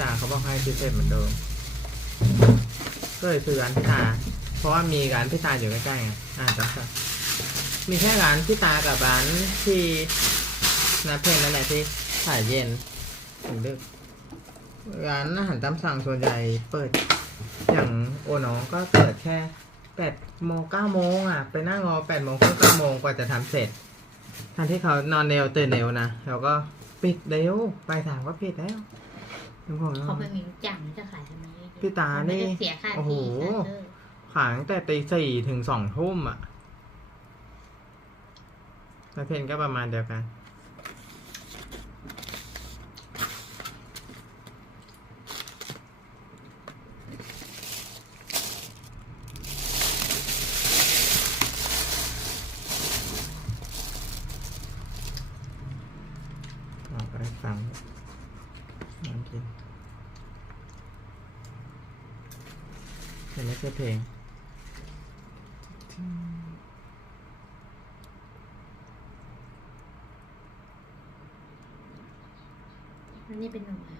ตาเขาบอกให้พิเศษเหมือนเดิมก็เลยซื้อร้านพี่ตาเพราะว่ามีร้านพี่ตาอยู่ใกล้ๆไงจำได้มีแค่ร้านพี่ตากับร้านที่นับเพลงนั่นแหละที่ขายเย็นถึงดึกร้านอาหารตามสั่งส่วนใหญ่เปิดอย่างโอน้องก็เปิดแค่8 โมง 9 โมงไปนั่งรอ8 โมง 9 โมงกว่าจะทำเสร็จทันที่เขานอนเร็วตื่นเร็วนะเราก็ปิดเร็วไปถามว่าปิดแล้วเขาไม่มีจังจะขายทำไมพี่ตานี่โอ้โหขายตั้งแต่ตี 4 ถึง 2 ทุ่มแล้วเพลงก็ประมาณเดียวกันไปฟังน้ำกินแต่ไม่ใช่เพลงอันนี้เป็นหน่อไม้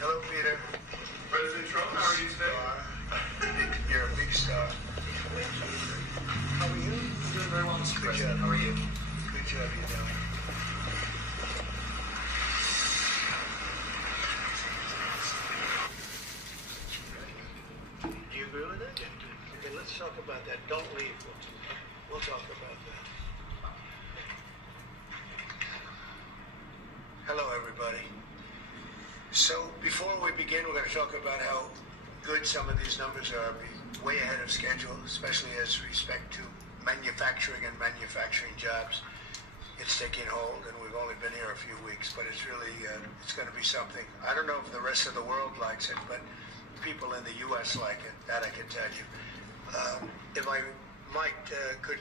Hello, Peter. President Trump, how are you today? You're a big star. How are you? Doing very well, Mr. President. How are you? Good job, you know. Do you agree with it? Okay, let's talk about that. Don't leave. We'll talk about that. Hello, everybody. So before we begin, we're going to talk about how good some of these numbers are, way ahead of schedule, especially as respect to manufacturing and manufacturing jobs. It's taking hold, and we've only been here a few weeks, but it's really, it's going to be something. I don't know if the rest of the world likes it, but people in the U.S. like it. That I can tell you. If I might, could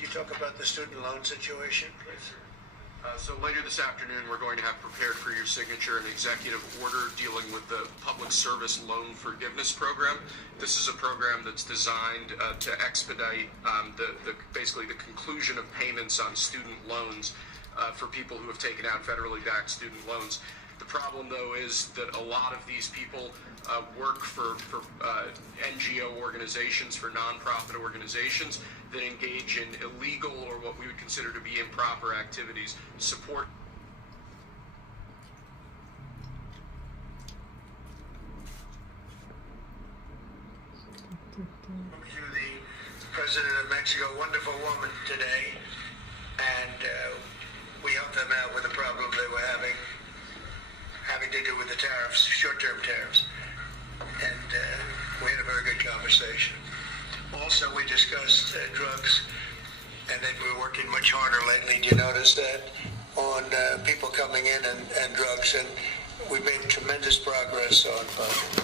you talk about the student loan situation, please? So later this afternoon, we're going to have prepared for your signature an executive order dealing with the Public Service Loan Forgiveness Program. This is a program that's designed to expedite basically the conclusion of payments on student loans for people who have taken out federally backed student loans. The problem, though, is that a lot of these people work for NGO organizations, for nonprofit organizations that engage in illegal or what we would consider to be improper activities. Support. To the President of Mexico, wonderful woman today, and we helped them out with a problem they were having to do with the tariffs, short-term tariffs. And we had a very good conversation. Also, we discussed drugs, and then we're working much harder lately. Do you notice that? On people coming in and drugs, and we've made tremendous progress on both.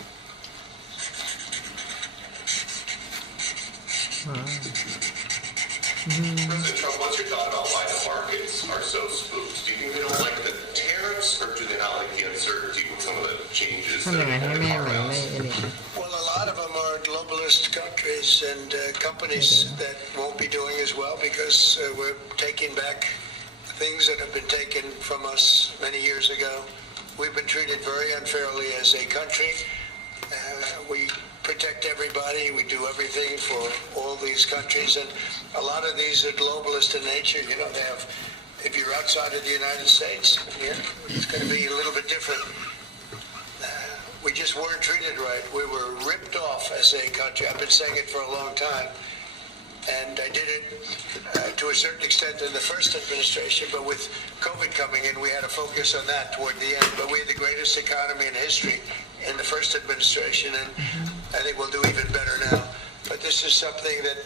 President Trump, what's your thought about why the markets are so spooked? Do you think they don't like the tariffs, or do they not like the uncertainty with some of the changes? Well, a lot of them are globalist countries and companies that won't be doing as well because we're taking back things that have been taken from us many years ago. We've been treated very unfairly as a country. We protect everybody. We do everything for all these countries, and a lot of these are globalist in nature. You know, they have. If you're outside of the United States, it's going to be a little bit different. We just weren't treated right. We were ripped off as a country. I've been saying it for a long time. And I did it to a certain extent in the first administration, but with COVID coming in, we had to focus on that toward the end. But we had the greatest economy in history in the first administration, and I think we'll do even better now. But this is something that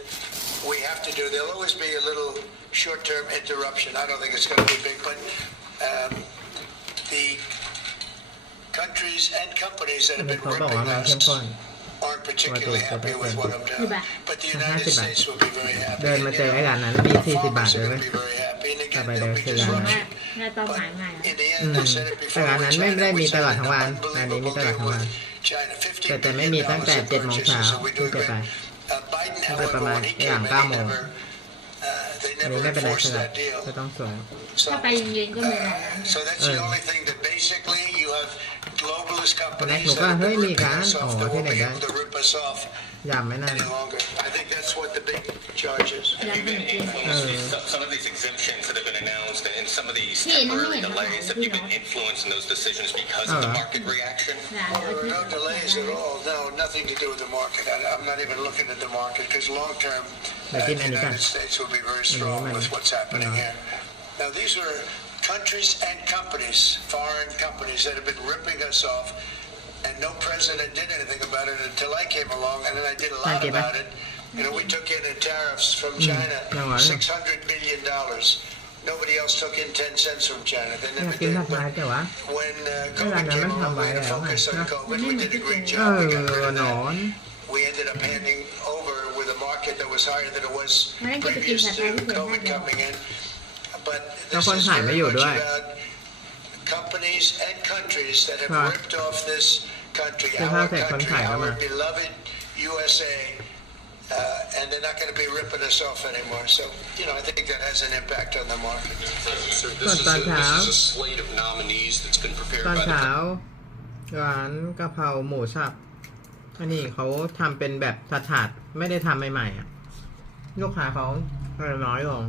we have to do. There'll always be a little short-term interruption. I don't think it's going to be big, but the countries and companies that อัน have นี้ been เขาบอกว่า ripping มันเข้ม us ข้น aren't particularly happy with what I'm doing. But the United States will be very happy. เดินมาเจอไอ้ร้านนั้นมี Our 40 บาท farmers เล are ย going เว้ย to be very happy. And กลับ again, ไปเดิ there'll น be ซื้อร้านนั้น disruption. น่าเป้าหมายใหม่ In the end, I said it แต่ before. ร้านนั้น with ไม่ China, ได้มี we ตลอด signed ทั้ง an วันร้านนี้มีตลอด unbelievable ทั้ง deal วัน with China. แต่ $50 ไม่มี billion ตั้งแต่ of 7 โมงเช้า purchases, so ที่ we're จะ doing ไป great. Biden, จะไป however, ประมาณ when he หลัง came in, 9 โม they ง never, they อัน never นี้ไม่เป็นไร enforced ใช่ไหม that deal. ก็ต้องสวย So, ถ้าไปเย็นๆก็มีหลายร้าน so that's the only thing that basically you have globalist ตอนแรก companies หนู that ก็ have เฮ้ย been มี ripping ร้าน us อ๋อ off that ที่ won't ไหน be ได้ able to rip us off ยำไม่นาน any longer. I think that's what the big charge is. ร้านขนมจีน Some of these exemptions that have been announced and some of these Yeah, no, temporary no, no, delays, have you been no. influencing those decisions because Oh, of the yeah. market reaction? ร้าน There ก็ were ที่ no delays at all. No, nothing to do with the market. I'm not even looking at the market because long term, But the in any United case- States will be very strong with what's happening here. Now, these are countries and companies, foreign companies that have been ripping us off, and no president did anything about it until I came along, and then I did a lot Thank you, about it. You know, we took in tariffs from China, no worries. $600 billion. Nobody else took in 10 cents from China. They อยาก never กิน did. ผัดไทย But แต่ว่า when เวลา COVID นั้น came มัน along, ทำไว้ we had to แล้วไง focus on นะ COVID. We did a great เอ job. We got อ rid of หนอ that. น We ended up handing over with a market that was higher than it was ไม่ได้จะไปกิน previous ผัดไทย to ที่เซ็นทรัล COVID เดียว coming in. But แล้ว this คน is ขายไม่ very อยู่ much ด้วย about companies and countries that have Right. ripped off this country, They our have it, country,คนขายก็มา our beloved USA, and they're not going to be ripping us off anymore. So, you know, I think that has an impact on the market. So But this that is a slate of nominees that's been prepared ตอน by the เช้าร้านกะเพราหมูสับอันนี้เขาทำเป็นแบบถาดๆไม่ได้ทำใหม่ๆอ่ะลูกค้าเขาน้อยลง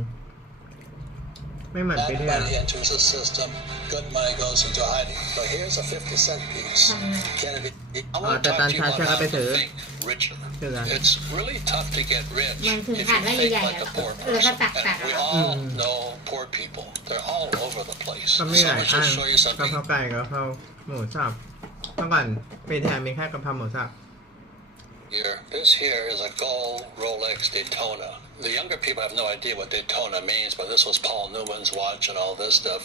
ไม่เหมือนปี Bad ที่แล้ว money enters the system, good money goes into hiding. But here's a 50-cent piece. ทำไง Kennedy, I want toแต่ talk ตอน to you เช้า about เชื่อ how ก็ไป to ซื้อ think richer. ซื้อกัน It's really tough to get rich มันคือ if ถาด you ว่า think ใหญ่ๆ like แล้ว a poor แล้วก็ person. ตัก And we ๆ all know poor people. They're all over the place. ก็ So มีหลาย let's อัน just show you กะ something. เพราไก่กะเพราหมูสับเมื่อก่อนปีที่แล้วมีแค่กะเพราหมูสับ Here. This here is a gold Rolex Daytona. The younger people have no idea what Daytona means, but this was Paul Newman's watch and all this stuff.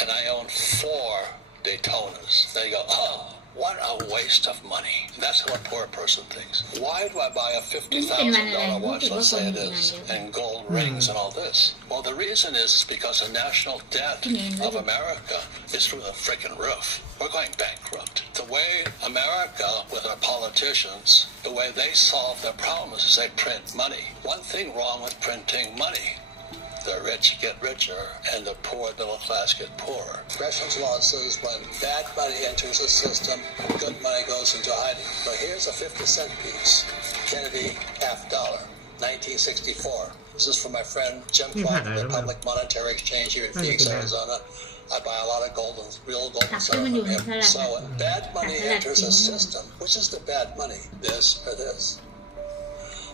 And I own 4 Daytonas. They go, oh, what a waste of money. That's how a poor person thinks. Why do I buy a $50,000 watch, let's say it is, and gold rings and all this? Well, the reason is because the national debt of America is through the freaking roof. We're going bankrupt. The way America, with our politicians, the way they solve their problems is they print money. One thing wrong with printing money. The rich get richer and the poor middle class get poorer. Gresham's law says when bad money enters the system, good money goes into hiding. But here's a 50-cent piece. Kennedy $50, 1964. This is from my friend Jim Clark, Republic Monetary Exchange here in Phoenix, Arizona. I buy a lot of gold and real gold and silver from him. So when bad money enters the system, which is the bad money, this or this?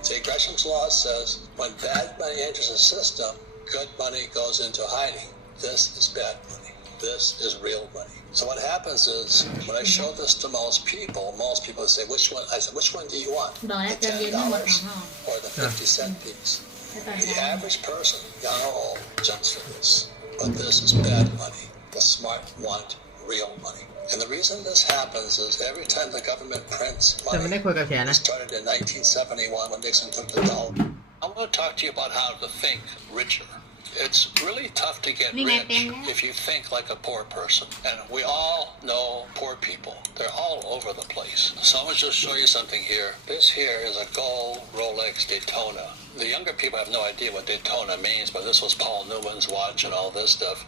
See, Gresham's law says when bad money enters the system, good money goes into hiding. This is bad money. This is real money. So what happens is, when I show this to most people say, which one? I said, which one do you want? The $10 or the 50-cent piece? The average person, young or old, jumps for this. But this is bad money. The smart want real money. And the reason this happens is every time the government prints แต่ไม่ได้ money, คุยกับแกนะ it started in 1971 when Nixon took the dollar. I want to talk to you about how to think richer. It's really tough to get rich if you think like a poor person. And we all know poor people. They're all over the place. So I'm going to just show you something here. This here is a gold Rolex Daytona. The younger people have no idea what Daytona means, but this was Paul Newman's watch and all this stuff.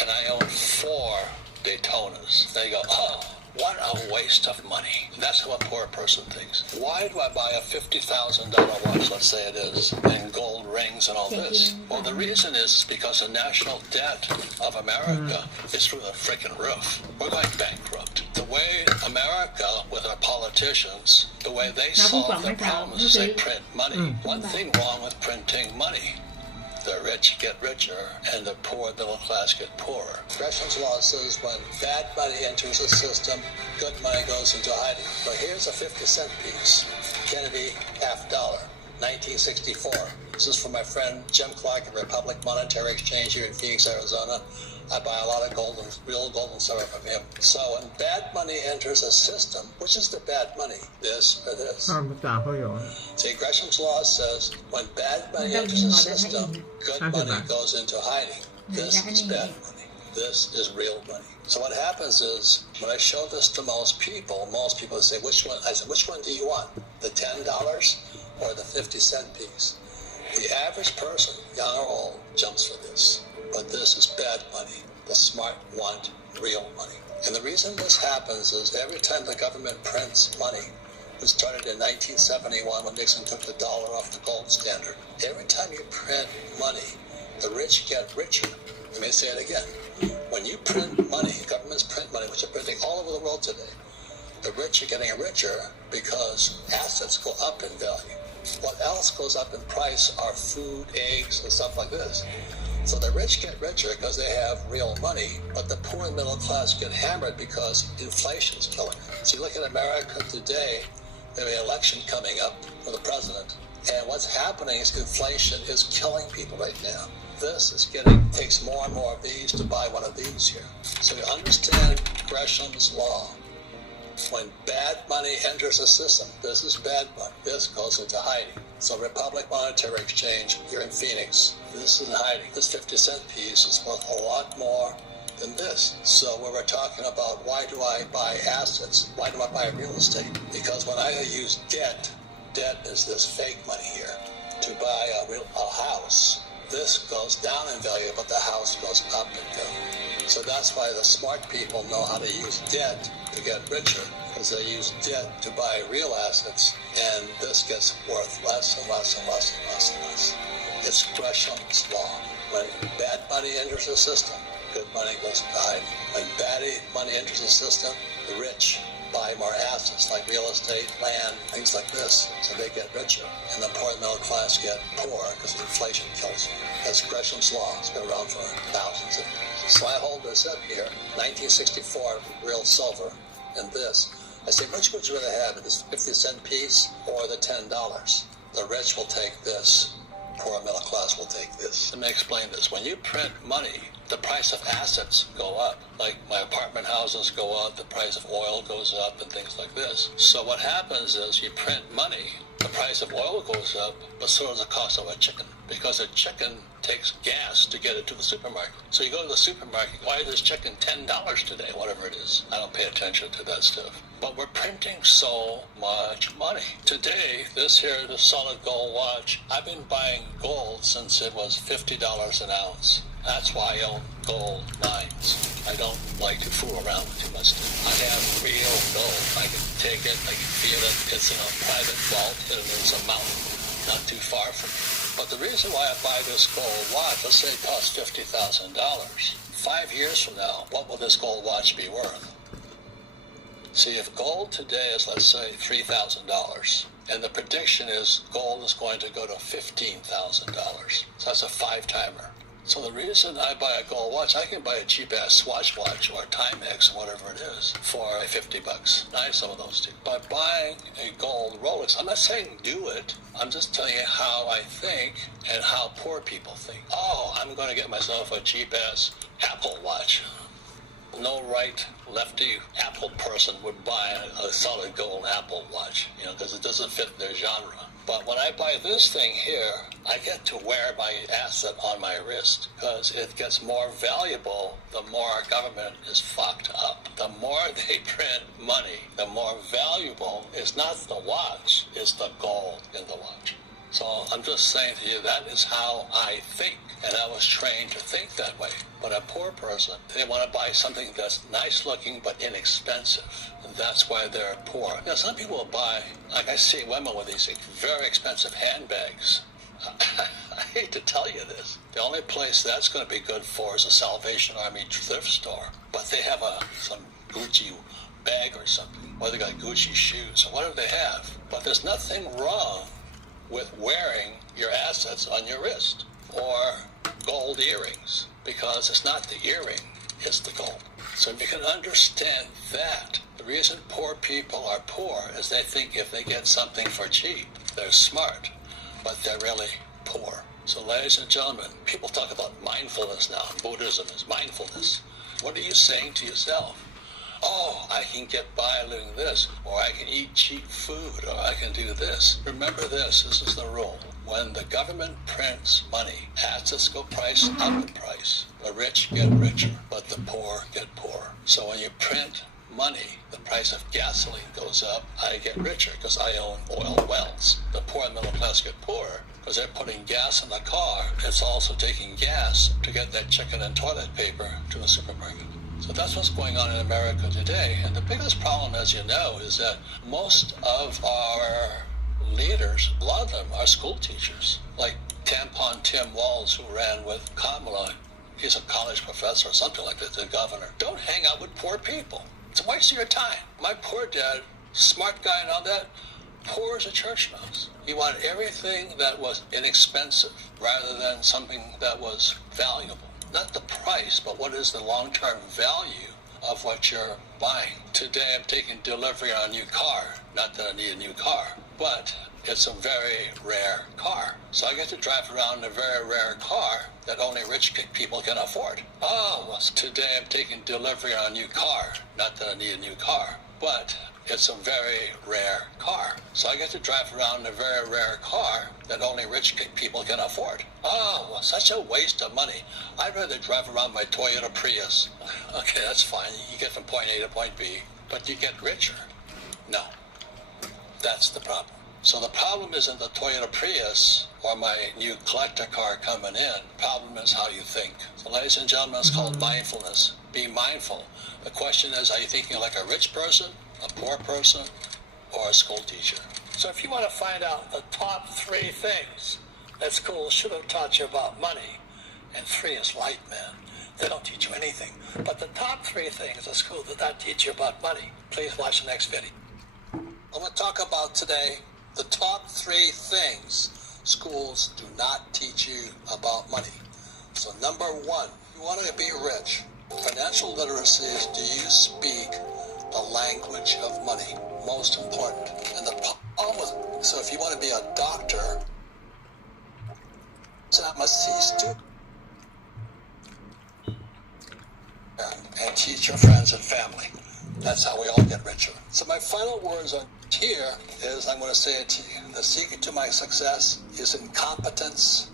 And I own 4 Daytonas. They go, oh, what a waste of money. That's how a poor person thinks. Why do I buy a $50,000 watch, let's say it is, and gold rings and all this? Well, the reason is because the national debt of America is through the freaking roof. We're going bankrupt. The way America, with our politics politicians, the way they solve their problems is they print money. One thing wrong with printing money: the rich get richer and the poor middle class get poorer. Gresham's law says when bad money enters the system, good money goes into hiding. But here's a 50-cent piece. Kennedy, $50, 1964. This is from my friend Jim Clark at Republic Monetary Exchange here in Phoenix, Arizona. I buy a lot of real gold and silver from him. So when bad money enters a system, which is the bad money? This or this? ภาษาเขาอยู่ See, Gresham's law says when bad money enters a system, good money goes into hiding. This is bad money. This is real money. So what happens is, when I show this to most people say, which one? I said, which one do you want? The $10 or the 50-cent piece? The average person, young or old, jumps for this. But this is bad money. The smart want real money. And the reason this happens is every time the government prints money, it started in 1971 when Nixon took the dollar off the gold standard. Every time you print money, the rich get richer. Let me say it again. When you print money, governments print money, which are printing all over the world today, the rich are getting richer because assets go up in value. What else goes up in price are food, eggs, and stuff like this. So the rich get richer because they have real money, but the poor and middle class get hammered because inflation's killing them. So you look at America today, we have an election coming up for the president, and what's happening is inflation is killing people right now. This is takes more and more of these to buy one of these here. So you understand Gresham's law. When bad money enters a system, this is bad money. This goes into hiding. So Republic Monetary Exchange here in Phoenix, this is in hiding. This 50-cent piece is worth a lot more than this. So when we're talking about why do I buy assets, why do I buy real estate? Because when I use debt is this fake money here. To buy a house, this goes down in value, but the house goes up in value. So that's why the smart people know how to use debt to get richer, because they use debt to buy real assets, and this gets worth less and less and less and less and less. It's Gresham's law. When bad money enters the system, good money goes to hiding. When bad money enters the system, the rich buy more assets like real estate, land, things like this, so they get richer. And the poor and middle class get poorer because inflation kills them. That's Gresham's law. It's been around for thousands of years. So I hold this up here, 1964, real silver, and this. I say, which would you rather have, this 50-cent piece or the $10? The rich will take this. Poor middle class will take this. Let me explain this. When you print money, the price of assets go up. Like my apartment houses go up, the price of oil goes up, and things like this. So what happens is you print money, the price of oil goes up, but so does the cost of a chicken. Because a chicken takes gas to get it to the supermarket. So you go to the supermarket, why is this chicken $10 today, whatever it is? I don't pay attention to that stuff. But we're printing so much money. Today, this here, the solid gold watch, I've been buying gold since it was $50 an ounce. That's why I own gold mines. I don't like to fool around with too much stuff. I have real gold. I can take it, I can feel it. It's in a private vault, and there's a mountain not too far from me. But the reason why I buy this gold watch, let's say it costs $50,000. 5 years from now, what will this gold watch be worth? See, if gold today is, let's say, $3,000, and the prediction is gold is going to go to $15,000. So that's a 5-timer. So the reason I buy a gold watch, I can buy a cheap-ass Swatch watch or a Timex or whatever it is for $50. I have some of those too. But buying a gold Rolex, I'm not saying do it. I'm just telling you how I think and how poor people think. Oh, I'm going to get myself a cheap-ass Apple watch. No right, lefty Apple person would buy a solid gold Apple watch, because it doesn't fit their genre. But when I buy this thing here, I get to wear my asset on my wrist because it gets more valuable the more our government is fucked up. The more they print money, the more valuable is not the watch, it's the gold in the watch. So I'm just saying to you, that is how I think. And I was trained to think that way. But a poor person, they want to buy something that's nice looking but inexpensive. And that's why they're poor. Some people will buy, like I see women with these very expensive handbags. I hate to tell you this. The only place that's going to be good for is a Salvation Army thrift store. But they have some Gucci bag or something, or they got Gucci shoes, or whatever they have. But there's nothing wrong with wearing your assets on your wrist, or gold earrings, because it's not the earring, it's the gold. So if you can understand that, the reason poor people are poor is they think if they get something for cheap, they're smart, but they're really poor. So ladies and gentlemen, people talk about mindfulness now. Buddhism is mindfulness. What are you saying to yourself? Oh, I can get by doing this, or I can eat cheap food, or I can do this. Remember this is the rule. When the government prints money, assets go price up in price. The rich get richer, but the poor get poorer. So when you print money, the price of gasoline goes up, I get richer because I own oil wells. The poor and middle class get poorer because they're putting gas in the car. It's also taking gas to get that chicken and toilet paper to the supermarket. So that's what's going on in America today. And the biggest problem, as you know, is that most of our leaders, a lot of them are school teachers. Like Tampon Tim Walz, who ran with Kamala. He's a college professor or something like that, the governor. Don't hang out with poor people. It's a waste of your time. My poor dad, smart guy and all that, poor as a church mouse. He wanted everything that was inexpensive rather than something that was valuable. Not the price, but what is the long-term value of what you're buying. Today I'm taking delivery on a new car. Not that I need a new car, but it's a very rare car. So I get to drive around in a very rare car that only rich people can afford. Oh, well, today I'm taking delivery on a new car. Not that I need a new car, but it's a very rare car. So I get to drive around in a very rare car that only rich people can afford. Oh, well, such a waste of money. I'd rather drive around my Toyota Prius. Okay, that's fine. You get from point A to point B, but you get richer. No, that's the problem. So the problem isn't the Toyota Prius or my new collector car coming in. The problem is how you think. So ladies and gentlemen, it's called mindfulness. Be mindful. The question is, are you thinking like a rich person, a poor person, or a school teacher? So if you want to find out the top 3 things that schools should have taught you about money, and 3 is light, man. They don't teach you anything. But the top 3 things a school did not teach you about money, please watch the next video. I'm going to talk about today the top 3 things schools do not teach you about money. So number 1, you want to be rich. Financial literacy is, do you speak the language of money? Most important. And the problem with, so if you want to be a doctor, that must cease to and teach your friends and family. That's how we all get richer. So my final words on here is, I'm going to say it to you. The secret to my success is incompetence.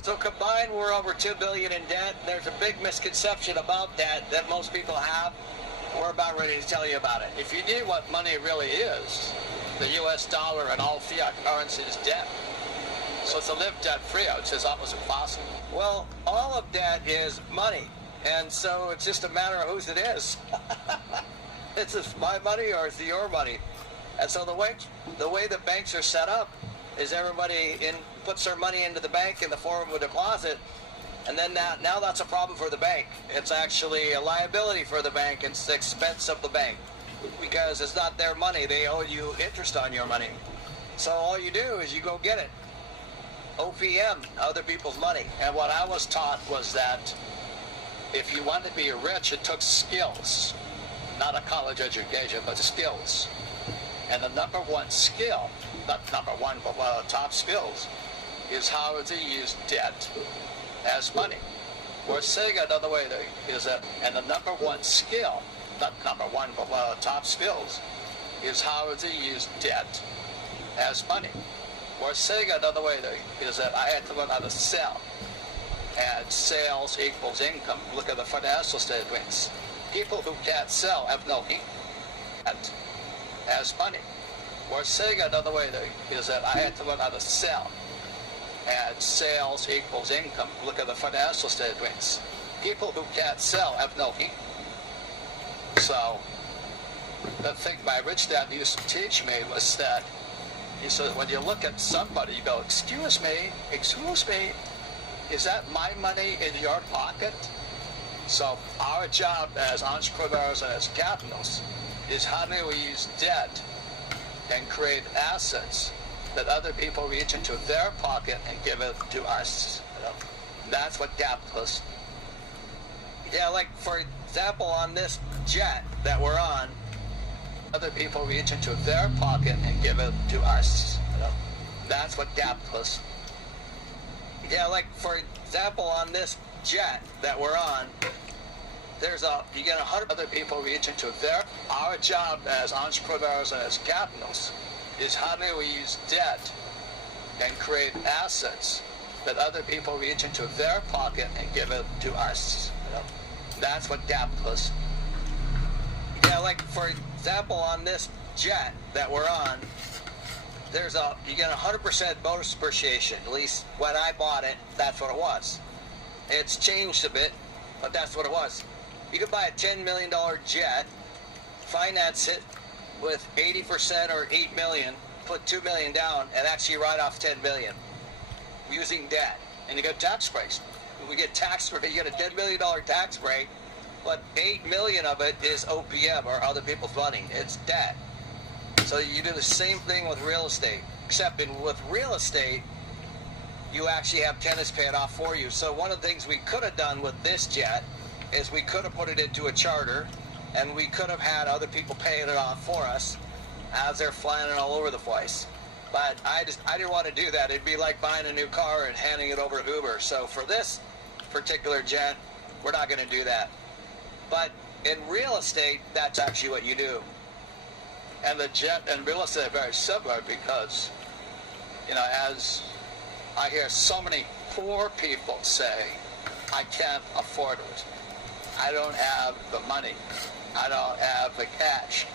So combined, we're over $2 billion in debt. There's a big misconception about debt that most people have. We're about ready to tell you about it. If you knew what money really is, the U.S. dollar and all fiat currency is debt. So to live debt-free, I would say, is almost impossible. Well, all of debt is money, and so it's just a matter of whose it is. It's just my money or it's your money. And so the way the banks are set up is everybody puts their money into the bank in the form of a deposit, and then now that's a problem for the bank. It's actually a liability for the bank. It's the expense of the bank because it's not their money. They owe you interest on your money. So all you do is you go get it. OPM, other people's money. And what I was taught was that if you wanted to be rich, it took skills. Not a college education, but skills. And the number 1 skill, not number 1, but one of the top skills, is how to use debt as money. Or saying another way is that, and the number 1 skill, not number 1, but one of the top skills, is how to use debt as money. Or saying another way is that I had to learn how to sell. And sales equals income. Look at the financial statements. People who can't sell have no income as money. Or saying another way is that I had to learn how to sell. And sales equals income. Look at the financial statements. People who can't sell have no income. So the thing my rich dad used to teach me was that he said, when you look at somebody, you go, excuse me, is that my money in your pocket? So our job as entrepreneurs and as capitalists is how do we use debt and create assets that other people reach into their pocket and give it to us. That's what capitalists. Yeah, like for example, on this jet that we're on, other people reach into their pocket and give it to us. That's what capitalists. Yeah, like for example, on this jet that we're on, you get 100 other people reach into their. Our job as entrepreneurs and as capitalists is how do we use debt and create assets that other people reach into their pocket and give it to us. That's what capitalists. Yeah, like for example, on this jet that we're on, you get 100% bonus depreciation. At least when I bought it, that's what it was. It's changed a bit, but that's what it was. You could buy a $10 million jet, finance it with 80% or $8 million, put $2 million down, and actually write off $10 million using debt, and you get tax breaks. We get tax break. You get a $10 million tax break, but $8 million of it is OPM or other people's money. It's debt. So you do the same thing with real estate, except with real estate, you actually have tenants pay it off for you. So one of the things we could have done with this jet is we could have put it into a charter, and we could have had other people paying it off for us as they're flying it all over the place. But I didn't want to do that. It'd be like buying a new car and handing it over to Uber. So for this particular jet, we're not going to do that. But in real estate, that's actually what you do. And the jet and real estate are very similar because, as I hear so many poor people say, I can't afford it. I don't have the money. I don't have the cash.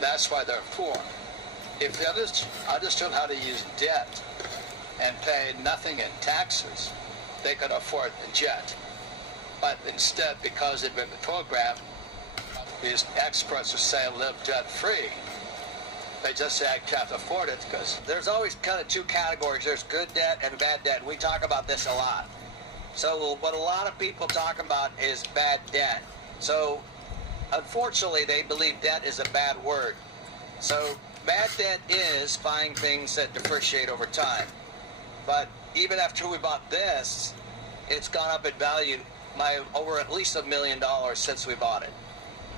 That's why they're poor. If they understood how to use debt and pay nothing in taxes, they could afford the jet. But instead, because they've been programmed, these experts who say live debt-free, they just say I can't afford it because there's always kind of two categories. There's good debt and bad debt. We talk about this a lot. So what a lot of people talk about is bad debt. So unfortunately, they believe debt is a bad word. So bad debt is buying things that depreciate over time. But even after we bought this, it's gone up in value by over at least $1 million since we bought it.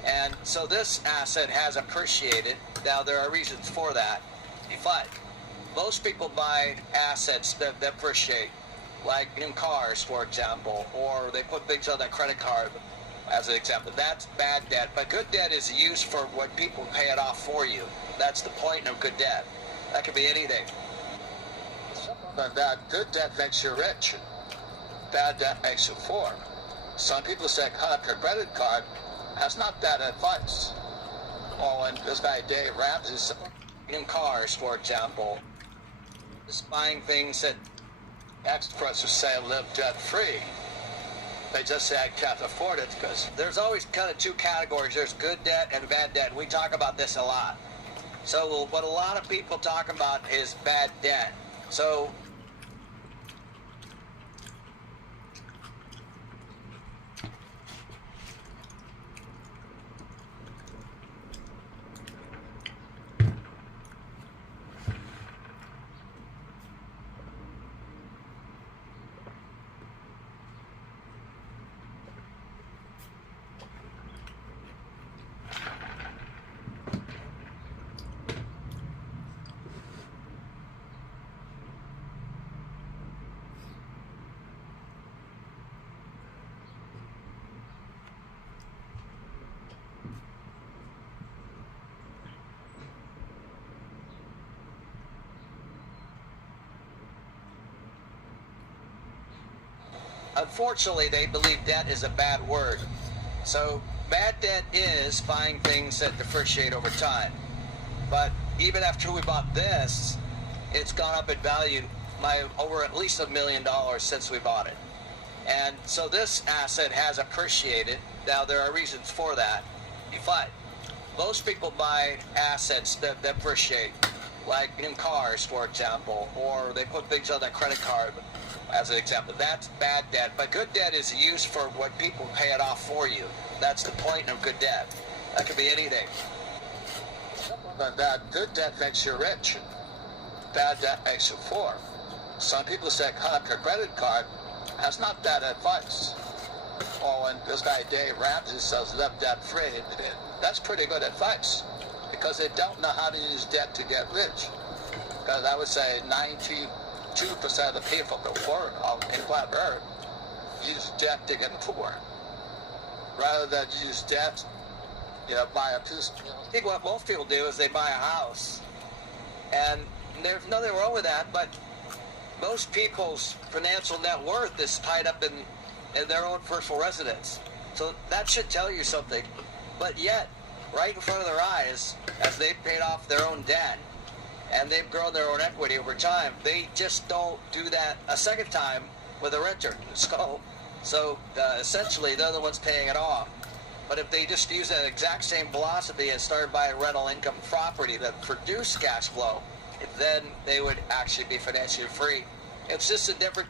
And so this asset has appreciated. Now, there are reasons for that. But most people buy assets that depreciate, like in cars, for example, or they put things on their credit card, as an example. That's bad debt. But good debt is used for when people pay it off for you. That's the point of good debt. That could be anything. But good debt makes you rich. Bad debt makes you poor. Some people say cut up your credit card. That's not bad advice. Oh, and this guy Dave Ramsey said, in cars, for example, just buying things that experts who say live debt-free. They just say I can't afford it because there's always kind of two categories. There's good debt and bad debt. We talk about this a lot. So what a lot of people talk about is bad debt. So unfortunately, they believe debt is a bad word. So bad debt is buying things that depreciate over time. But even after we bought this, it's gone up in value by over at least $1 million since we bought it. And so this asset has appreciated. Now, there are reasons for that. But most people buy assets that depreciate, like in cars, for example, or they put things on their credit card, as an example. That's bad debt. But good debt is used for when people pay it off for you. That's the point of good debt. That could be anything. but that good debt makes you rich. Bad debt makes you poor. Some people say cut up your credit card. That's not bad advice. Or when this guy Dave Ramsey says live debt free, that's pretty good advice because they don't know how to use debt to get rich. Because I would say 92% of the people in the world in planet Earth use debt to get poor, rather than use debt, buy a piece. I think what most people do is they buy a house, and there's nothing wrong with that, but most people's financial net worth is tied up in their own personal residence. So that should tell you something. But yet, right in front of their eyes, as they've paid off their own debt, and they've grown their own equity over time, they just don't do that a second time with a renter. So essentially, they're the ones paying it off. But if they just use that exact same philosophy and started buying rental income property that produce cash flow, then they would actually be financially free. It's just a different.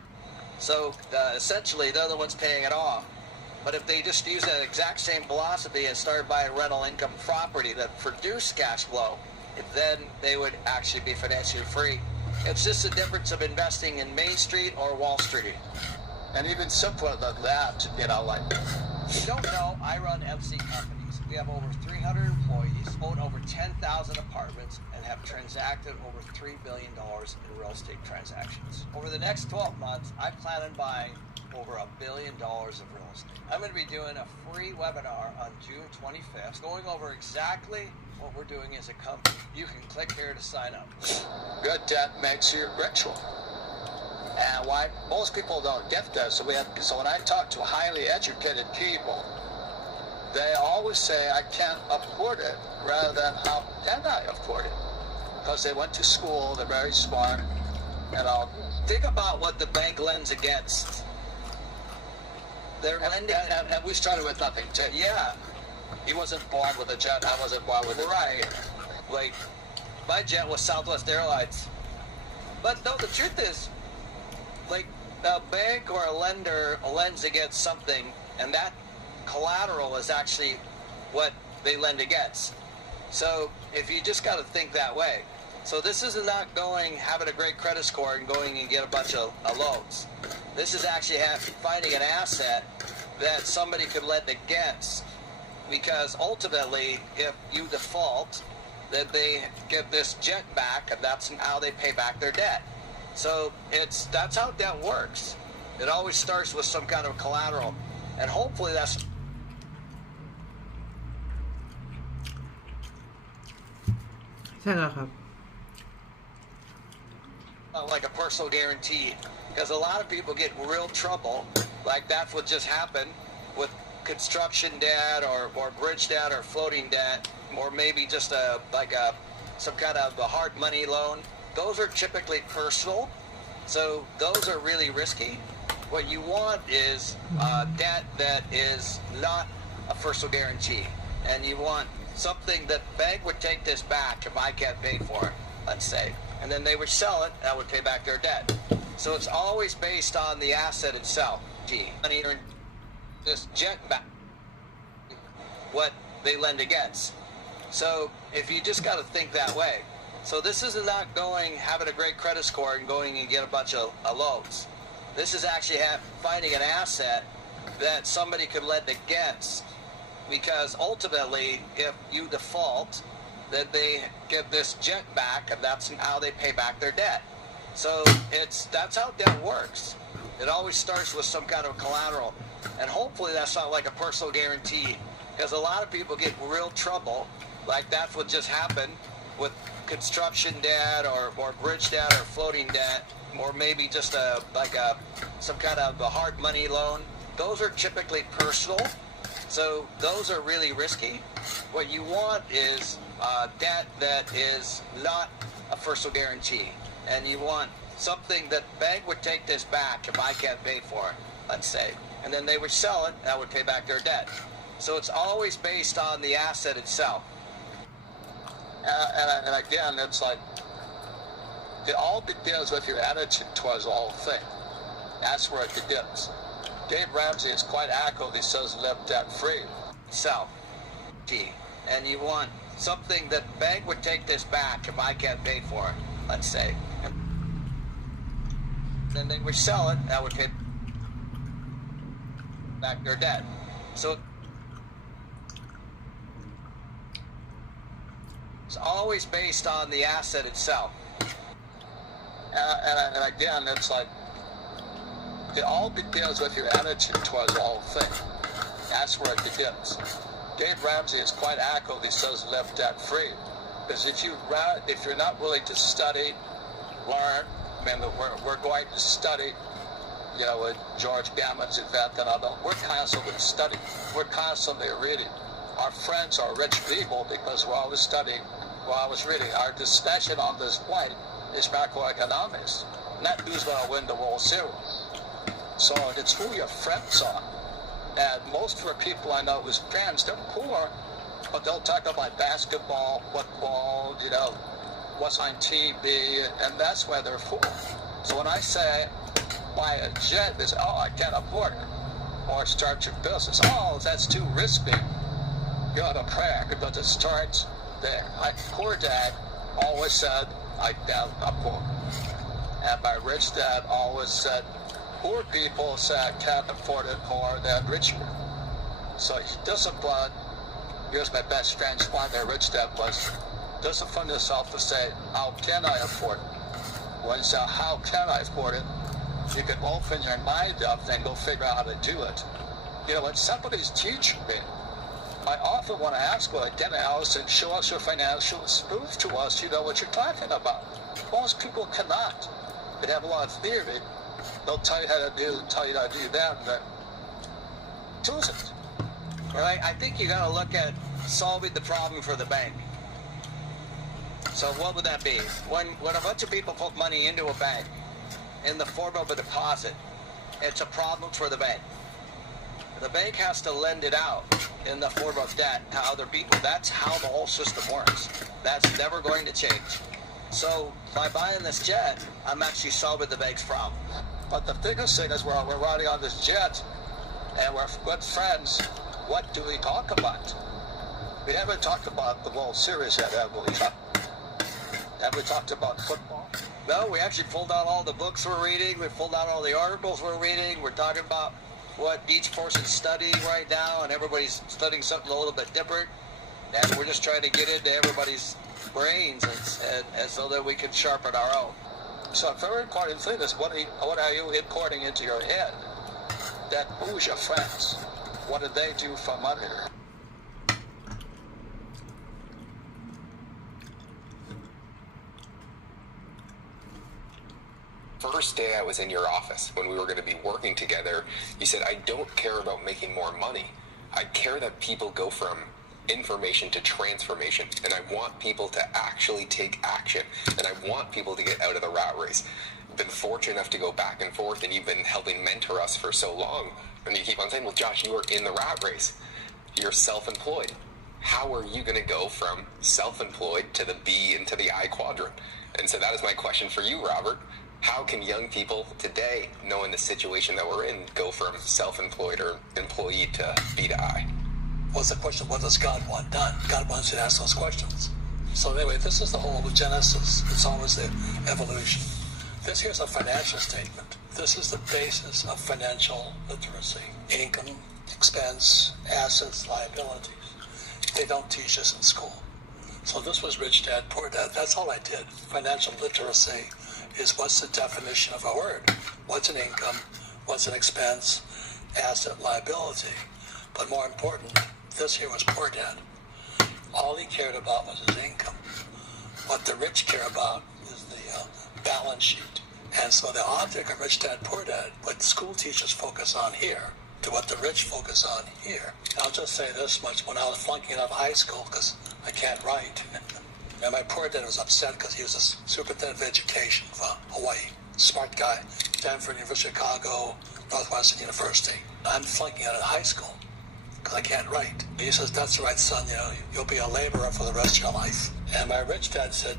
So essentially, they're the ones paying it off. But if they just use that exact same philosophy and started buying rental income property that produce cash flow, then they would actually be financially free. It's just the difference of investing in Main Street or Wall Street. And even simpler than that, like, if you don't know, I run MC Companies. We have over 300 employees, own over 10,000 apartments, and have transacted over $3 billion in real estate transactions. Over the next 12 months, I plan on buying over $1 billion of real estate. I'm going to be doing a free webinar on June 25th, going over exactly what we're doing as a company. You can click here to sign up. Good debt makes you rich. And why most people don't get this, so when I talk to highly educated people, they always say, I can't afford it, rather than how can I afford it? Because they went to school, they're very smart, and think about what the bank lends against. They're lending, and we started with nothing too. Yeah. He wasn't born with a jet, I wasn't born with it. Right. Like, my jet was Southwest Airlines. But no, the truth is, like, a bank or a lender lends against something, and that collateral is actually what they lend against. So if you just got to think that way. So this is not having a great credit score and going and get a bunch of loans. This is actually finding an asset that somebody could lend against, because ultimately, if you default, then they get this jet back, and that's how they pay back their debt. So that's how debt works. It always starts with some kind of collateral, and hopefully that's ใช่แล้วครับ like a personal guarantee, because a lot of people get in real trouble, like that's what just happened with construction debt or bridge debt or floating debt, or maybe just some kind of a hard money loan. Those are typically personal, so those are really risky. What you want is debt that is not a personal guarantee, and you want something that bank would take this back if I can't pay for it, let's say, and then they would sell it, that would pay back their debt. So it's always based on the asset itself. Money or this jet back, what they lend against. So if you just got to think that way. So this is not having a great credit score and going and get a bunch of loans. This is actually finding an asset that somebody could lend against, because ultimately, if you default, then they get this jet back, and that's how they pay back their debt. So that's how debt works. It always starts with some kind of collateral, and hopefully that's not like a personal guarantee, because a lot of people get in real trouble, like that's what just happened with construction debt or bridge debt or floating debt, or maybe just some kind of a hard money loan. Those are typically personal, so those are really risky. What you want is debt that is not a personal guarantee, and you want something that bank would take this back if I can't pay for it, let's say, and then they would sell it, that would pay back their debt. So it's always based on the asset itself. And again, it's like, it all begins with your attitude towards the whole thing. That's where it begins. Dave Ramsey is quite accurate. He says live debt free. Self. And you want something that bank would take this back if I can't pay for it, let's say. Then they would sell it, that would pay back their debt. So it's always based on the asset itself. And again, it's like, it all begins with your attitude towards the whole thing. That's where it begins. Dave Ramsey is quite accurate. He says live debt free. Because if you're not willing to study, learn, I mean, we're going to study, you know, with George Gammon's event and all that. We're constantly studying. We're constantly reading. Our friends are rich people because we're always studying, we're always reading. Our discussion on this point is macroeconomics. Not who's going to win the World Series. So it's who your friends are. And most of the people I know whose friends, they're poor, but they'll talk about basketball, football, you know, what's on TV, and that's why they're poor. So when I say buy a jet, they say, oh, I can't afford it. Or start your business. Oh, that's too risky. You have a prayer because it starts there. My poor dad always said, I can't afford it. And my rich dad always said, poor people say I can't afford it more than rich people. So discipline, here's my best friend's one, their rich dad was, discipline yourself to say, how can I afford it? When you say, how can I afford it? You can open your mind up and go figure out how to do it. You know, when somebody's teaching me, I often want to ask, well, get out and show us your financials, prove to us you know what you're talking about. Most people cannot. They have a lot of theory. They'll tell you how to do, tell you how to do that, but choose it. Right? I think you got to look at solving the problem for the bank. So what would that be? When a bunch of people put money into a bank in the form of a deposit, it's a problem for the bank. The bank has to lend it out in the form of debt to other people. That's how the whole system works. That's never going to change. So by buying this jet, I'm actually solving the bank's problem. But the biggest thing is we're riding on this jet and we're good friends. What do we talk about? We haven't talked about the World Series yet, have we? Have we talked about football? No, we actually pulled out all the books we're reading. We pulled out all the articles we're reading. We're talking about what each person's studying right now, and everybody's studying something a little bit different. And we're just trying to get into everybody's brains and so that we can sharpen our own. So a very important thing is what are you importing into your head? That who's your friends? What did they do for money? First day I was in your office when we were going to be working together, you said, I don't care about making more money. I care that people go from information to transformation, and I want people to actually take action, and I want people to get out of the rat race. I've been fortunate enough to go back and forth, and you've been helping mentor us for so long, and you keep on saying, well, Josh, you are in the rat race. You're self-employed. How are you going to go from self-employed to the B and to the I quadrant? And so that is my question for you, Robert. How can young people today, knowing the situation that we're in, go from self-employed or employee to B to I? What's the question? What does God want done? God wants you to ask those questions. So anyway, this is the whole Genesis. It's always the evolution. This here's a financial statement. This is the basis of financial literacy. Income, expense, assets, liabilities. They don't teach us in school. So this was rich dad, poor dad. That's all I did. Financial literacy is what's the definition of a word? What's an income? What's an expense? Asset, liability. But more important, this here was poor dad. All he cared about was his income. What the rich care about is the balance sheet. And so the object of rich dad, poor dad, what school teachers focus on here, to what the rich focus on here. And I'll just say this much. When I was flunking out of high school because I can't write, and my poor dad was upset because he was a superintendent of education from Hawaii. Smart guy. Stanford, University of Chicago, Northwestern University. I'm flunking out of high school because I can't write. He says, that's right, son, you know, you'll be a laborer for the rest of your life. And my rich dad said,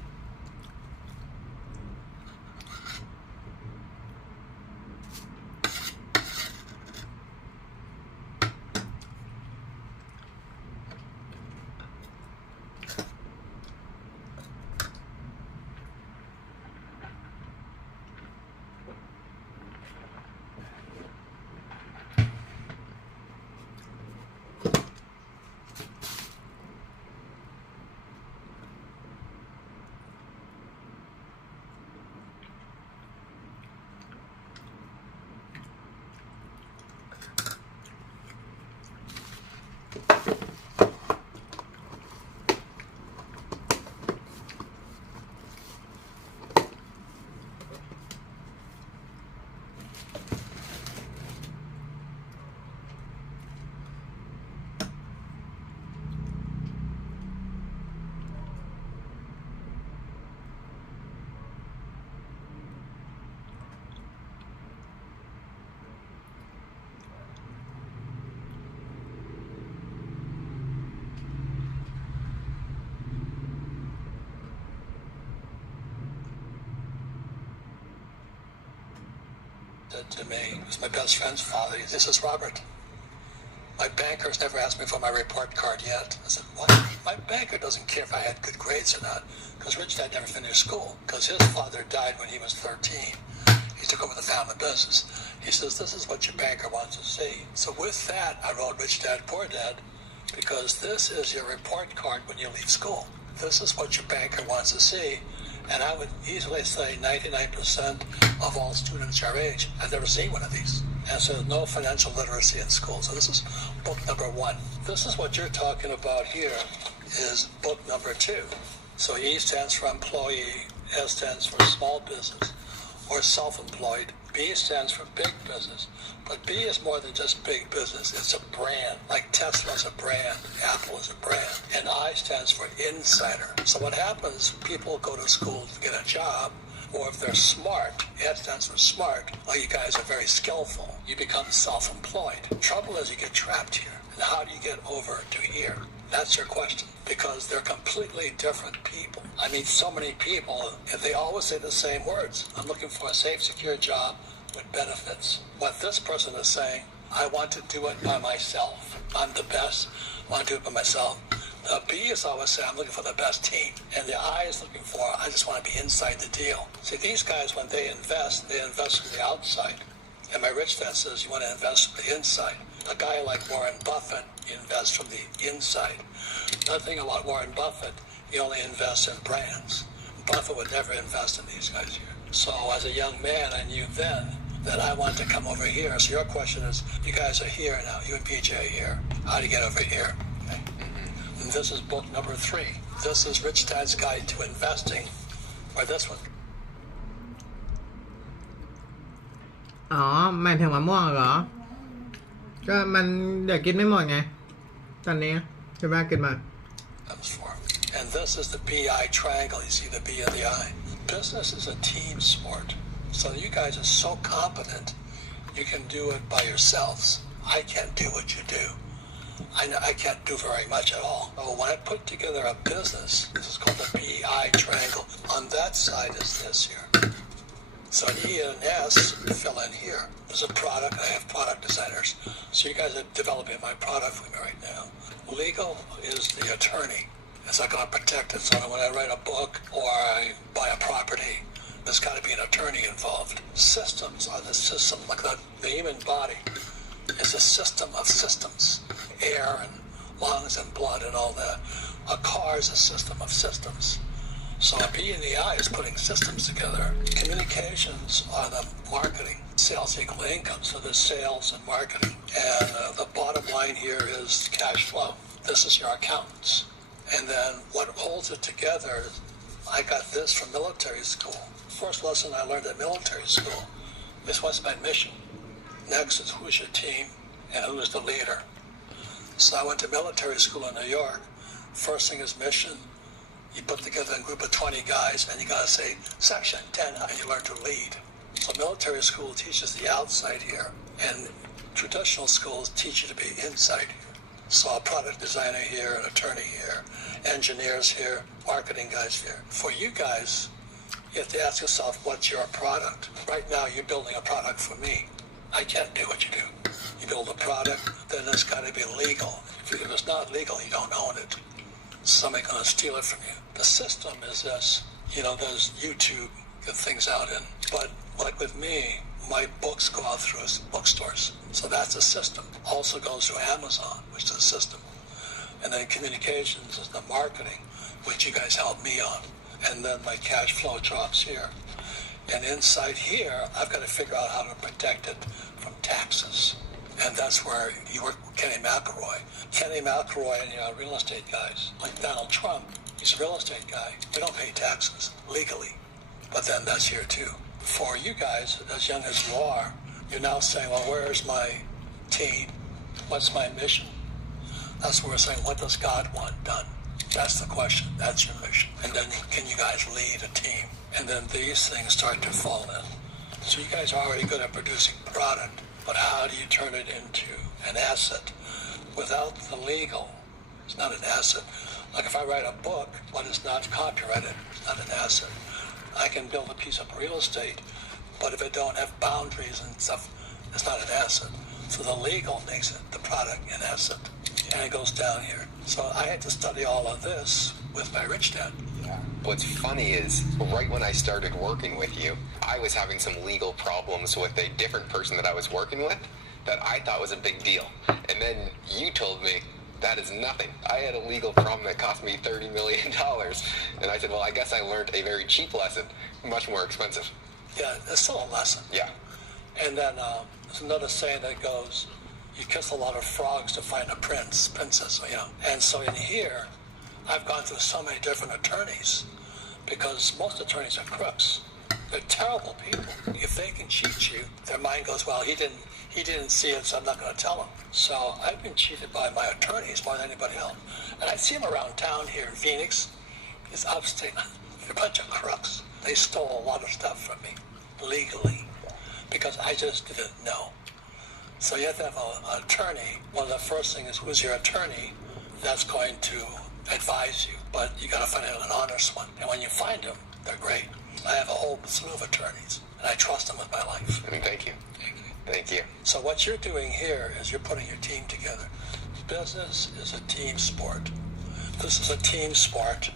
said to me, it was my best friend's father, this is Robert. My banker's never asked me for my report card yet. I said, what? My banker doesn't care if I had good grades or not, because Rich Dad never finished school, because his father died when he was 13. He took over the family business. He says, this is what your banker wants to see. So with that, I wrote Rich Dad, Poor Dad, because this is your report card when you leave school. This is what your banker wants to see. And I would easily say 99% of all students our age have never seen one of these. And so no financial literacy in school. So this is book number 1. This is what you're talking about here is book number 2. So E stands for employee, S stands for small business or self-employed. B stands for big business. But B is more than just big business. It's a brand. Like Tesla's a brand. Apple is a brand. And I stands for insider. So what happens, people go to school to get a job, or if they're smart, S stands for smart, well, you guys are very skillful. You become self-employed. Trouble is you get trapped here. And how do you get over to here? That's your question. Because they're completely different people. I meet so many people, and they always say the same words. I'm looking for a safe, secure job with benefits. What this person is saying, I want to do it by myself. I'm the best. I want to do it by myself. The B is always saying, I'm looking for the best team. And the I is looking for, I just want to be inside the deal. See, these guys, when they invest from the outside. And my rich dad says, you want to invest from the inside. A guy like Warren Buffett invests from the inside. Another thing about Warren Buffett, he only invests in brands. Buffett would never invest in these guys here. So as a young man, I knew then that I wanted to come over here. So your question is, you guys are here now, you and PJ are here. How do you get over here? Okay. And this is book number 3. This is Rich Dad's Guide to Investing, or this one. อ๋อหมายถึงมะม่วงเหรอ ก็มันเดี๋ยวกินไม่หมดไง ตอนนี้ใช่ไหมกินมา Comes for. And this is the BI triangle. You see the B and the I. Business is a team sport. So you guys are so competent, you can do it by yourselves. I can't do what you do. I can't do very much at all. So when I put together a business, this is called the BI triangle. On that side is this here. So an E and an S fill in here. There's a product. I have product designers. So you guys are developing my product for me right now. Legal is the attorney. It's not going to protect it. So when I write a book or I buy a property, there's got to be an attorney involved. Systems are the system. Like the human body is a system of systems. Air and lungs and blood and all that. A car is a system of systems. So a B and the I is putting systems together. Communications are the marketing. Sales equal income. So there's sales and marketing. And the bottom line here is cash flow. This is your accountants. And then what holds it together, I got this from military school. First lesson I learned at military school is what's my mission. Next is who's your team and who's the leader. So I went to military school in New York. First thing is mission. You put together a group of 20 guys and you got to say section 10 and you learn to lead. So military school teaches the outside here and traditional schools teach you to be inside here. So a product designer here, an attorney here, engineers here, marketing guys here. For you guys, you have to ask yourself, what's your product? Right now you're building a product for me. I can't do what you do. You build a product, then it's got to be legal. If it's not legal, you don't own it. Somebody's going to steal it from you. The system is this. You know, there's YouTube, get things out in. But like with me, my books go out through bookstores. So that's a system. Also goes through Amazon, which is a system. And then communications is the marketing, which you guys help me on. And then my cash flow drops here. And inside here, I've got to figure out how to protect it from taxes. And that's where you work with Kenny McElroy. Kenny McElroy and real estate guys, like Donald Trump, he's a real estate guy. We don't pay taxes legally. But then that's here too. For you guys, as young as you are, you're now saying, well, where's my team? What's my mission? That's where we're saying, what does God want done? That's the question. That's your mission. And then can you guys lead a team? And then these things start to fall in. So you guys are already good at producing product, but how do you turn it into an asset? Without the legal, it's not an asset. Like if I write a book, what is not copyrighted, it's not an asset. I can build a piece of real estate But if it don't have boundaries and stuff, it's not an asset. So the legal makes it the product an asset. And it goes down here. So I had to study all of this with my rich dad. Yeah. What's funny is, right when I started working with you, I was having some legal problems with a different person that I was working with that I thought was a big deal. And then you told me, that is nothing. I had a legal problem that cost me $30 million. And I said, well, I guess I learned a very cheap lesson, much more expensive. Yeah, it's still a lesson. Yeah. And then there's another saying that goes, you kiss a lot of frogs to find a princess, you know. And so in here, I've gone through so many different attorneys because most attorneys are crooks. They're terrible people. If they can cheat you, their mind goes, well, he didn't see it, so I'm not going to tell him. So I've been cheated by my attorneys more than anybody else. And I see them around town here in Phoenix. It's upstate. They're a bunch of crooks. They stole a lot of stuff from me legally because I just didn't know. So you have to have an attorney. One of the first things is, who's your attorney that's going to advise you. But you got to find an honest one. And when you find them, they're great. I have a whole slew of attorneys, and I trust them with my life. Thank you. Thank you. So what you're doing here is you're putting your team together. Business is a team sport. This is a team sport.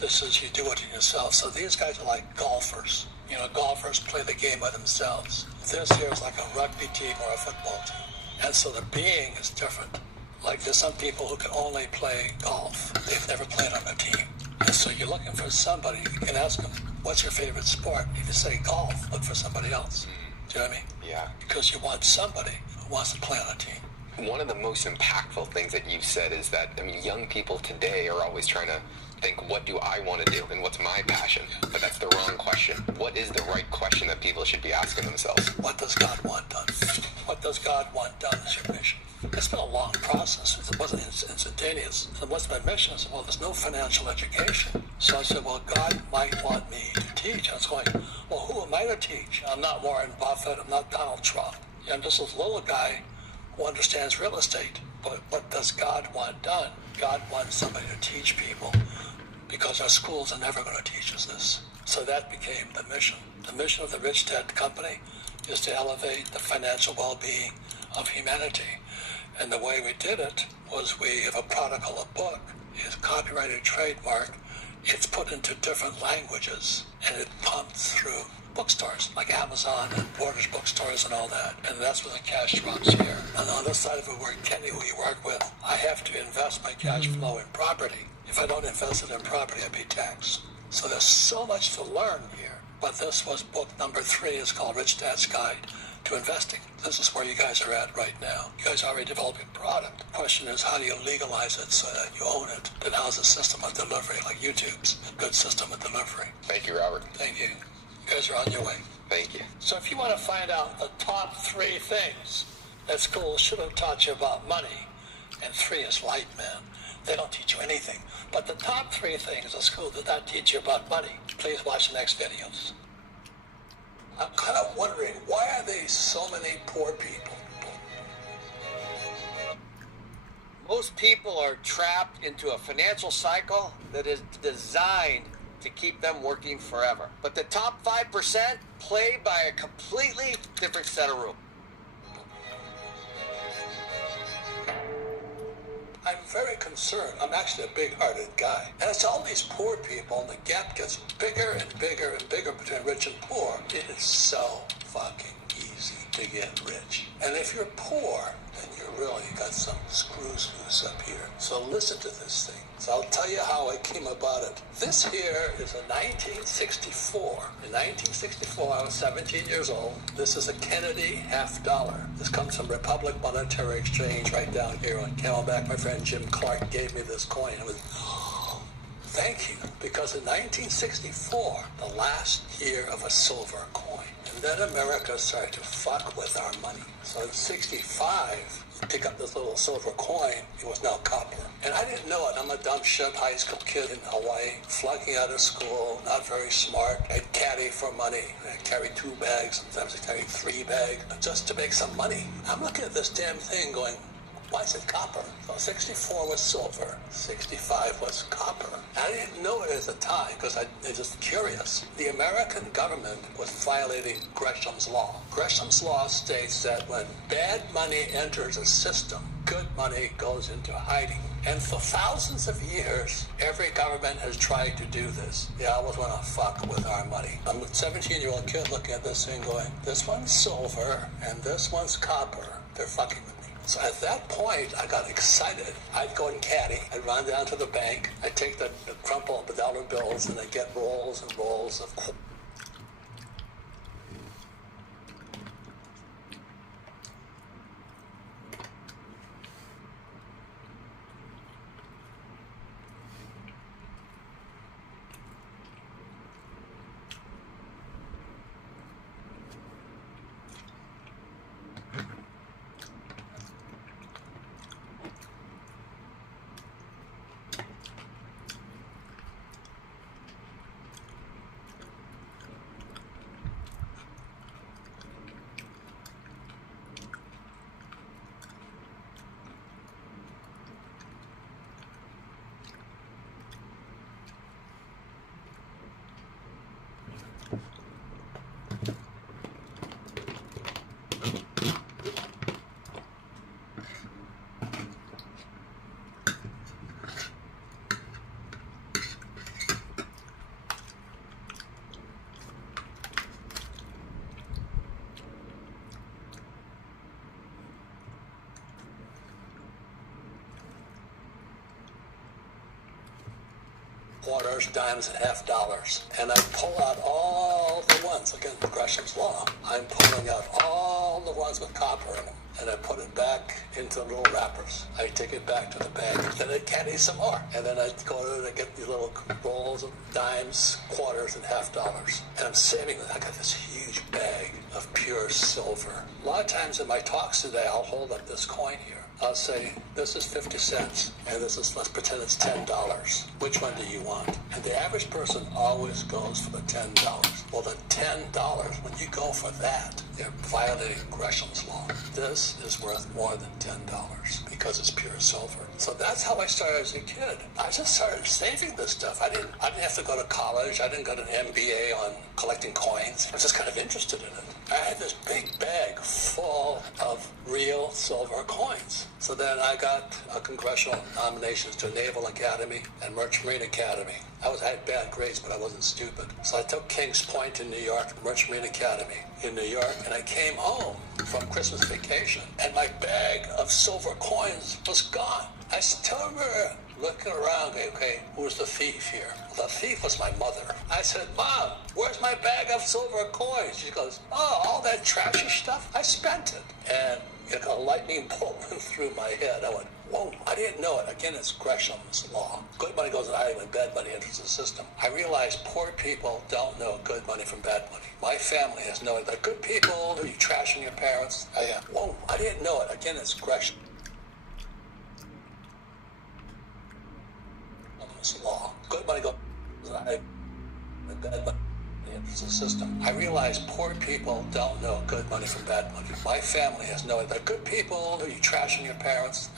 This is, you do it yourself. So these guys are like golfers. You know, golfers play the game by themselves. This here is like a rugby team or a football team. And so the being is different. Like there's some people who can only play golf. They've never played on a team. And so you're looking for somebody, you can ask them, what's your favorite sport? If you say golf, look for somebody else. Do you know what I mean? Yeah. Because you want somebody who wants to play on a team. One of the most impactful things that you've said is that, I mean, young people today are always trying to think, what do I want to do and what's my passion? But that's the wrong question. What is the right question that people should be asking themselves? What does God want done? What does God want done is your mission. It's been a long process. It wasn't instantaneous. So what's my mission? I said, well, there's no financial education. So I said, well, God might want me to teach. I was going, well, who am I to teach? I'm not Warren Buffett. I'm not Donald Trump. I'm just this little guy who understands real estate. But what does God want done? God wants somebody to teach people because our schools are never going to teach us this. So that became the mission. The mission of the Rich Dad Company is to elevate the financial well-being of humanity. And the way we did it was we have a product called a book. It's copyrighted trademark. It's put into different languages and it pumps through bookstores like Amazon and Borders bookstores and all that. And that's where the cash drops here. And on this side of it, where Kenny, who you work with, I have to invest my cash flow in property. If I don't invest it in property, I pay tax. So there's so much to learn here. But this was book number 3. It's called Rich Dad's Guide to Investing. This is where you guys are at right now. You guys are already developing product. The question is, how do you legalize it so that you own it? Then how's the system of delivery, like YouTube's a good system of delivery? Thank you, Robert. Thank you. You guys are on your way. Thank you. So if you want to find out the top 3 things that school should have taught you about money, and 3 is light, man. They don't teach you anything. But the top 3 things a school did not teach you about money, please watch the next videos. I'm kind of wondering, why are there so many poor people? Most people are trapped into a financial cycle that is designed to keep them working forever. But the top 5% play by a completely different set of rules. I'm very concerned. I'm actually a big-hearted guy. And it's all these poor people, and the gap gets bigger and bigger and bigger between rich and poor. It is so fucking easy to get rich. And if you're poor, then you really got some screws loose up here. So listen to this thing. So I'll tell you how I came about it. This here is a 1964. In 1964, I was 17 years old. This is a Kennedy $50. This comes from Republic Monetary Exchange right down here on Camelback. My friend Jim Clark gave me this coin. It was, thank you. Because in 1964, the last year of a silver coin. And then America started to fuck with our money. So in 65, pick up this little silver coin, it was now copper. And I didn't know it. I'm a dumb shit high school kid in Hawaii, flunking out of school, not very smart. I'd caddy for money. I'd carry 2 bags, sometimes I'd carry 3 bags, just to make some money. I'm looking at this damn thing going, Why is it copper? So 64 was silver, 65 was copper. I didn't know it at the time because I was just curious. The American government was violating Gresham's law. Gresham's law states that when bad money enters a system, good money goes into hiding. And for thousands of years, every government has tried to do this. They always want to fuck with our money. I'm a 17-year-old kid looking at this thing going, this one's silver and this one's copper. They're fucking with me. So at that point, I got excited. I'd go and caddy. I'd run down to the bank. I'd take the crumple of the dollar bills and I'd get rolls and rolls of quarters, dimes, and half dollars. And I pull out all the ones, again, Gresham's law. I'm pulling out all the ones with copper in them. And I put it back into little wrappers. I take it back to the bank. Then I caddy some more. And then I go to and get these little rolls of dimes, quarters, and half dollars. And I'm saving them. I got this huge bag of pure silver. A lot of times in my talks today, I'll hold up this coin here. I'll say, this is 50 cents, and this is, let's pretend it's $10. Which one do you want? And the average person always goes for the $10. Well, the $10, when you go for that, you're violating Gresham's law. This is worth more than $10 because it's pure silver. So that's how I started as a kid. I just started saving this stuff. I didn't have to go to college. I didn't go to an MBA on collecting coins. I was just kind of interested in it. I had this big bag full of real silver coins. So then I got congressional nominations to Naval Academy and Merchant Marine Academy. I had bad grades, but I wasn't stupid. So I took Kings Point in New York, Merchant Marine Academy in New York, and I came home from Christmas vacation, and my bag of silver coins was gone. I still remember looking around, okay, who's the thief here? The thief was my mother. I said, Mom, where's my bag of silver coins? She goes, oh, all that trashy stuff, I spent it. And a lightning bolt went through my head. I went, whoa, I didn't know it. Again, it's Gresham's law. Good money goes in hiding when bad money enters the system. I realized poor people don't know good money from bad money. My family has known it. The good people, are you trashing your parents? Whoa, I didn't know it. Again, it's Gresham's law. Good money goes in hiding when bad money enters the system. I realize poor people don't know good money from bad money. My family has known it. The good people, are you trashing your parents?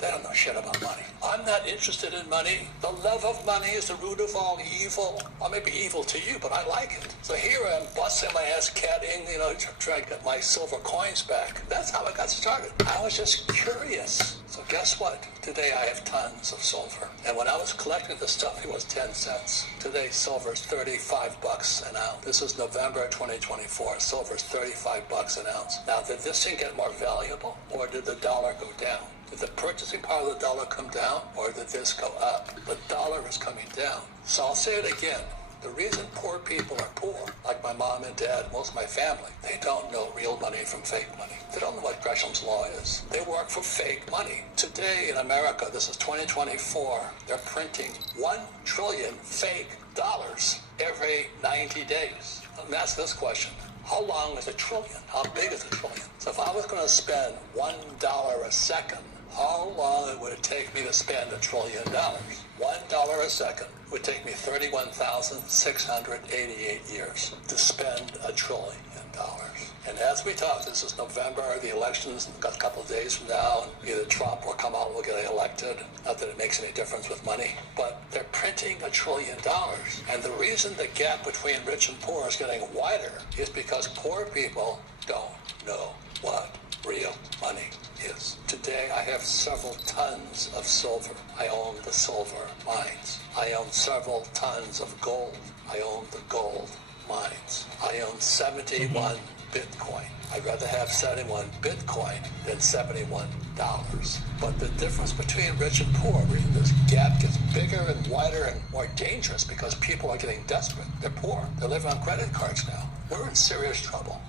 They don't know shit about money. I'm not interested in money. The love of money is the root of all evil. I may be evil to you, but I like it. So here I am busting my ass caddying, trying to get my silver coins back. That's how I got started. I was just curious. So guess what? Today I have tons of silver. And when I was collecting the stuff, it was 10 cents. Today silver is $35 an ounce. This is November 2024. Silver is $35 an ounce. Now, did this thing get more valuable, or did the dollar go down? Did the purchasing power of the dollar come down, or did this go up? The dollar is coming down. So I'll say it again. The reason poor people are poor, like my mom and dad, most of my family, they don't know real money from fake money. They don't know what Gresham's law is. They work for fake money. Today in America, this is 2024, they're printing 1 trillion fake dollars every 90 days. Let me ask this question. How long is a trillion? How big is a trillion? So if I was going to spend $1 a second how long would it take me to spend $1 trillion? $1 a second would take me 31,688 years to spend $1 trillion. And as we talk, this is November, the election's got a couple of days from now, and either Trump or Kamala will get elected. Not that it makes any difference with money, but they're printing $1 trillion. And the reason the gap between rich and poor is getting wider is because poor people don't know what real money is. Today, I have several tons of silver. I own the silver mines. I own several tons of gold. I own the gold mines. I own 71 Bitcoin. I'd rather have 71 Bitcoin than $71. But the difference between rich and poor, this gap gets bigger and wider and more dangerous because people are getting desperate. They're poor. They live on credit cards now. We're in serious trouble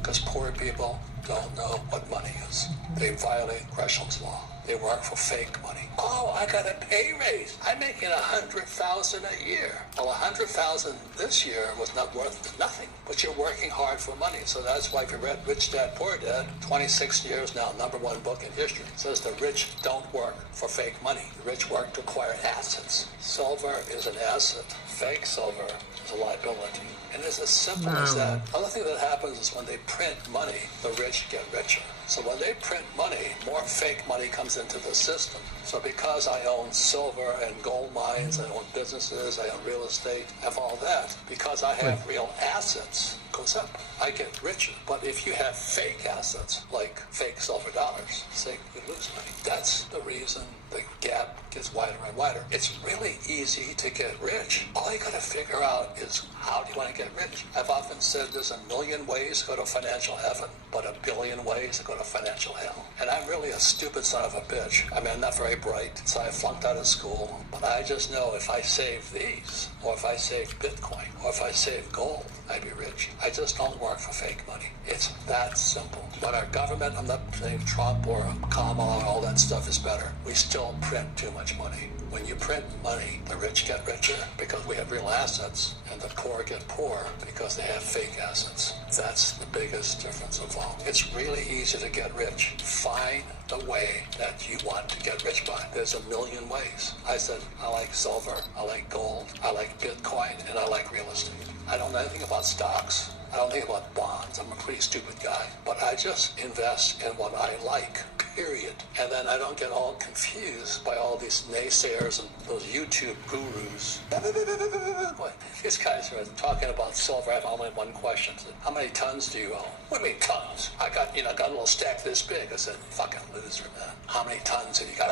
because poor people don't know what money is. They violate Gresham's law. They work for fake money. Oh, I got a pay raise. I'm making $100,000 a year. Well, $100,000 this year was not worth nothing, but you're working hard for money. So that's why if you read Rich Dad, Poor Dad, 26 years now, #1 book in history, says the rich don't work for fake money. The rich work to acquire assets. Silver is an asset. Fake silver is a liability. And it's as simple as that. Other thing that happens is when they print money, the rich get richer. So when they print money, more fake money comes into the system. So because I own silver and gold mines, I own businesses, I own real estate, I have all that. Because I have real assets, it goes up. I get richer. But if you have fake assets, like fake silver dollars, say you lose money. That's the reason the gap gets wider and wider. It's really easy to get rich. All you gotta figure out is how do you want to get rich? I've often said there's a million ways to go to financial heaven, but a billion ways to go to financial hell. And I'm really a stupid son of a bitch. I mean, I'm not very bright, so I flunked out of school. But I just know if I save these, or if I save Bitcoin, or if I save gold, I'd be rich. I just don't work for fake money. It's that simple. When our government, I'm not saying Trump or Kamala or all that stuff is better, we still print too much money. When you print money, the rich get richer because we have real assets, and the poor get poor because they have fake assets. That's the biggest difference of all. It's really easy to get rich. Find the way that you want to get rich by. There's a million ways. I said, I like silver, I like gold, I like Bitcoin, and I like real estate. I don't know anything about stocks. I don't think about bonds. I'm a pretty stupid guy. But I just invest in what I like, period. And then I don't get all confused by all these naysayers and those YouTube gurus. These guys are talking about silver. I have only one question. How many tons do you own? What do you mean tons? I got a little stack this big. I said, fucking loser, man. How many tons have you got?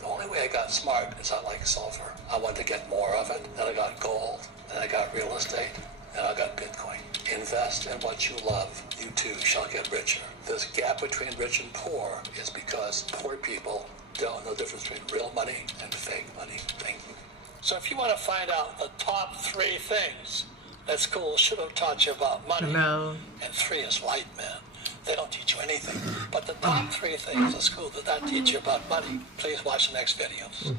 The only way I got smart is I like silver. I wanted to get more of it. Then I got gold. Then I got real estate. And I got Bitcoin. Invest in what you love. You too shall get richer. This gap between rich and poor is because poor people don't know the difference between real money and fake money. Thank you. So if you want to find out the top 3 things that school should have taught you about money, and 3 is white men. They don't teach you anything. But the top 3 things the school did not teach you about money, please watch the next videos.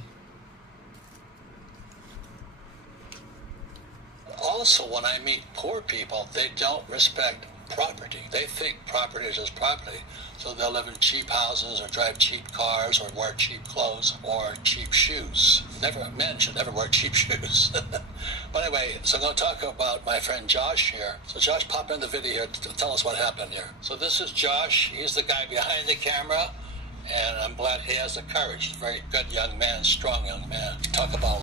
Also, when I meet poor people, they don't respect property. They think property is just property. So they'll live in cheap houses or drive cheap cars or wear cheap clothes or cheap shoes. Men should never wear cheap shoes. But anyway, so I'm going to talk about my friend Josh here. So Josh, pop in the video here to tell us what happened here. So this is Josh. He's the guy behind the camera. And I'm glad he has the courage. Very good young man, strong young man. Talk about